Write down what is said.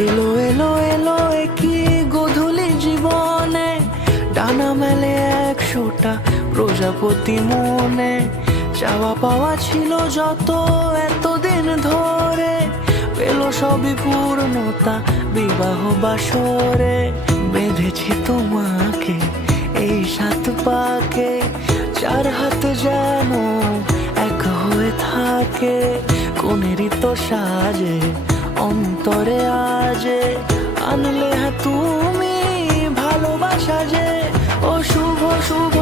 এলো এলো এলো কি গোধূলি জীবনে, ডানা মেলে 100টা প্রজাপতি মনে। চাওয়া পাওয়া ছিল যত এতদিন ধরে, পেল সবই পূর্ণতা বিবাহ বাসরে। বেঁধেছি তোমাকে এই 7 পাকে, 4 হাত যেন এক হয়ে থাকে। কোনেরই তো সাজে অন্তরে আজে, আনলে তুমি ভালোবাসা যে। ও শুভ শুভ